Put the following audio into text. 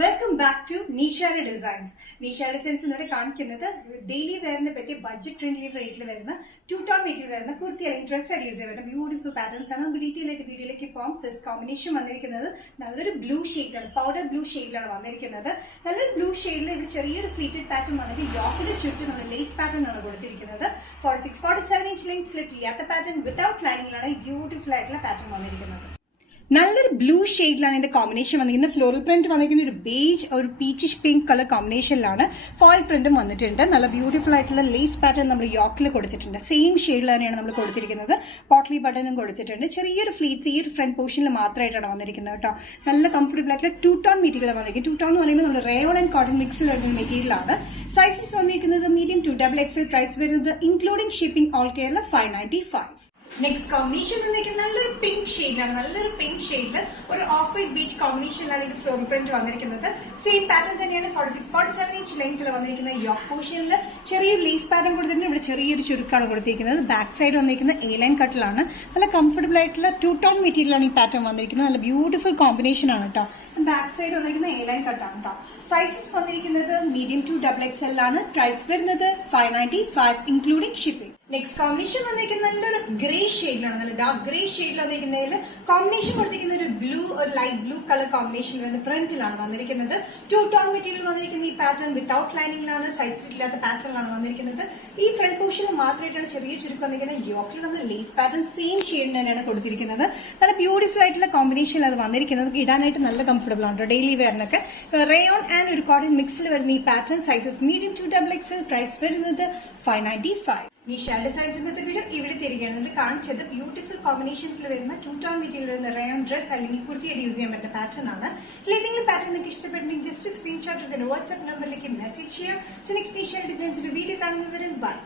Welcome back to Neeshari designs. Neeshari designs ഇവിടെ കാണിക്കുന്നത് daily വെയറിനെ പറ്റി ബഡ്ജറ്റ് ഫ്രണ്ട്ലി റേറ്റിൽ വരുന്ന 2-ടോൺ മെറ്റീരിയൽ വരുന്ന കുർത്തി അല്ലെങ്കിൽ ഡ്രസ് ആയിട്ട് യൂസ് ചെയ്യുന്ന ബ്യൂട്ടിഫുൾ പാറ്റേൺസ് ആണ്. നമുക്ക് ഡീറ്റെയിൽ ആയിട്ട് വീഡിയോയിലേക്ക് പോകാം. ഫസ്റ്റ് കോമ്പിനേഷൻ വന്നിരിക്കുന്നത് നല്ലൊരു ബ്ലൂ ഷെയ്ഡിലാണ്, പൗഡർ ബ്ലൂ ഷെയ്ഡിലാണ് വന്നിരിക്കുന്നത്. നല്ലൊരു ബ്ലൂ ഷെയ്ഡിൽ ഇവിടെ ചെറിയൊരു ഫ്ലീറ്റഡ് പാറ്റേൺ വന്നിട്ട് യോക്കിന് ചുറ്റും നമ്മൾ ലേസ് പാറ്റേൺ ആണ് കൊടുത്തിരിക്കുന്നത്. 46-47 ഇഞ്ച് ലെങ്ത് സ്ലിറ്റ് ചെയ്യാത്ത പാറ്റേൺ വിത്തൌട്ട് ലൈനിങ്ങിലാണ് ബ്യൂട്ടിഫുൾ ആയിട്ടുള്ള പാറ്റേൺ വന്നിരിക്കുന്നത്. നല്ലൊരു ബ്ലൂ ഷെയ്ഡിലാണ് ഇതിന്റെ കോമ്പിനേഷൻ വന്നിരിക്കുന്നത്. ഫ്ലോറൽ പ്രിന്റ് വന്നിരിക്കുന്ന ഒരു ബേജ് ഒരു പീച്ചിഷ് പിങ്ക് കളർ കോമ്പിനേഷനിലാണ്. ഫോയിൽ പ്രിന്റും വന്നിട്ടുണ്ട്. നല്ല ബ്യൂട്ടിഫുൾ ആയിട്ടുള്ള ലേസ് പാറ്റേൺ നമ്മൾ യോക്കിൽ കൊടുത്തിട്ടുണ്ട്. സെയിം ഷെയ്ഡിൽ തന്നെയാണ് നമ്മൾ കൊടുത്തിരിക്കുന്നത്. പോട്ട്ലി ബട്ടണും കൊടുത്തിട്ടുണ്ട്. ചെറിയൊരു ഫ്ലീറ്റ്സ് ഈ ഒരു ഫ്രണ്ട് പോർഷനിൽ മാത്രമായിട്ടാണ് വന്നിരിക്കുന്നത് കേട്ടോ. നല്ല കംഫർട്ടബിൾ ആയിട്ടുള്ള 2-ടോൺ മെറ്റീരിയൽ വന്നിരിക്കുന്നത്. 2-ടോൺ എന്ന് പറയുമ്പോൾ നമ്മൾ റയോൺ ആൻഡ് കോട്ടൺ മിക്സിൽ വരുന്ന മെറ്റീരിയലാണ്. സൈസസ് വന്നിരിക്കുന്നത് മീഡിയം ടു XXL. പ്രൈസ് വരുന്നത് including shipping all Kerala 595. Next combination വന്നിരിക്കുന്നത് നല്ലൊരു പിങ്ക് ഷെയ്ഡിലാണ്. നല്ലൊരു പിങ്ക് ഷെയ്ഡിൽ ഒരു ഓഫ് വൈറ്റ് ബീച്ച് കോമ്പിനേഷനിലാണ് ഇത് ഫ്ലോറൽ പ്രിന്റ് വന്നിരിക്കുന്നത്. സെയിം പാറ്റേൺ തന്നെയാണ്. 46-47 ഇഞ്ച് ലെങ്ത്തിൽ വന്നിരിക്കുന്ന യോക്ക് പോർഷനിൽ ചെറിയ ലേസ് പാറ്റേൺ കൊടുത്തിട്ടുണ്ട്. ഇവിടെ ചെറിയൊരു ചുരുക്കാണ് കൊടുത്തിരിക്കുന്നത്. ബാക്ക് സൈഡ് വന്നിരിക്കുന്ന A-ലൈൻ കട്ടിലാണ്. നല്ല കംഫർട്ടബിൾ ആയിട്ടുള്ള 2-ടോൺ മെറ്റീരിയലാണ് ഈ പാറ്റേൺ വന്നിരിക്കുന്നത്. നല്ല ബ്യൂട്ടിഫുൾ കോമ്പിനേഷൻ ആണ് കേട്ടോ. ബാക്ക് സൈഡ് വന്നിരിക്കുന്ന A-ലൈൻ കട്ടാണ് കേട്ടോ. സൈസസ് വന്നിരിക്കുന്നത് മീഡിയം ടു XXL ആണ്. പ്രൈസ് വരുന്നത് 595 ഇൻക്ലൂഡിംഗ് ഷിപ്പിംഗ്. നെക്സ്റ്റ് കോമ്പിനേഷൻ വന്നിരിക്കുന്നത് നല്ലൊരു ഗ്രേ ഷെയ്ഡിലാണ്. നല്ല ഡാർക്ക് ഗ്രേ ഷെയ്ഡിൽ വന്നിരിക്കുന്നതിൽ കോമ്പിനേഷൻ കൊടുത്തിരിക്കുന്ന ഒരു ബ്ലൂ ഒരു ലൈറ്റ് ബ്ലൂ കളർ കോമ്പിനേഷൻ വരുന്ന പ്രിന്റിലാണ് വന്നിരിക്കുന്നത്. 2-ടോൺ മെറ്റീരിയൽ വന്നിരിക്കുന്ന ഈ പാറ്റേൺ വിത്തൌട്ട് ലൈനിങ്ങിലാണ്. സൈസ് ഇല്ലാത്ത പാറ്റേണിലാണ് വന്നിരിക്കുന്നത്. ഈ ഫ്രണ്ട് പോർഷനിൽ മാത്രമായിട്ടാണ് ചെറിയ ചുരുക്കം വന്നിരിക്കുന്നത്. യോക്കിൽ നമ്മൾ ലേസ് പാറ്റേൺ സെയിം ഷെയ്ഡിന് തന്നെയാണ് കൊടുത്തിരിക്കുന്നത്. നല്ല ബ്യൂട്ടിഫുൾ ആയിട്ടുള്ള കോമ്പിനേഷനിൽ അത് വന്നിരിക്കുന്നത്. ഇടാനായിട്ട് നല്ല കംഫർട്ടബിൾ ആണ് ഡെയിലി വെയറിനൊക്കെ. റയോൺ ആൻഡ് ഒരു കോട്ടൺ മിക്സിൽ വരുന്ന ഈ pattern sizes medium to XXL. Price വരുന്നത് 595. നീഷാരി ഡിസൈൻസ് ഇന്നത്തെ വീഡിയോ ഇവിടെ തിരികെയാണ് കാണിച്ചത്. ബ്യൂട്ടിഫുൾ കോമ്പിനേഷൻസിൽ വരുന്ന 2-ടോൺ മെറ്റീരിയൽ വരുന്ന റയോൺ ഡ്രസ് അല്ലെങ്കിൽ കുർത്തിയായിട്ട് യൂസ് ചെയ്യാൻ പറ്റുന്ന പാറ്റേൺ ആണ്. ഏതെങ്കിലും പാറ്റേൺ നിങ്ങൾക്ക് ഇഷ്ടപ്പെട്ടെങ്കിൽ ജസ്റ്റ് സ്ക്രീൻഷോട്ട് എടുത്ത് വാട്സ്ആപ്പ് നമ്പറിലേക്ക് മെസ്സേജ് ചെയ്യാം. സോ നെക്സ്റ്റ് നീഷാരി ഡിസൈൻസിന്റെ വീഡിയോ കാണുന്നവരും ബൈ.